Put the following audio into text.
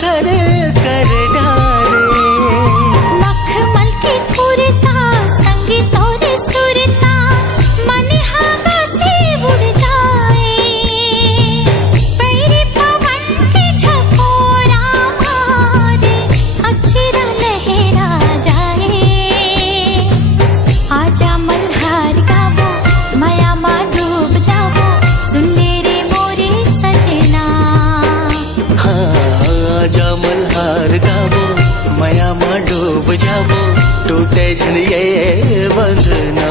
घर कर डारे। मखमल की कुर्ता संगीत और सुरता मन हागा से उड़ जाए। पैरी पवन के झकोरा मारे अक्षरा लहरा जाए। आजा मल्हार गावो माया माँ डूब जावो, सुन ले रे मोरे सजना। आजा मल्हार गावो माया माँ डूब जावो, टूटे झन ये बंधना।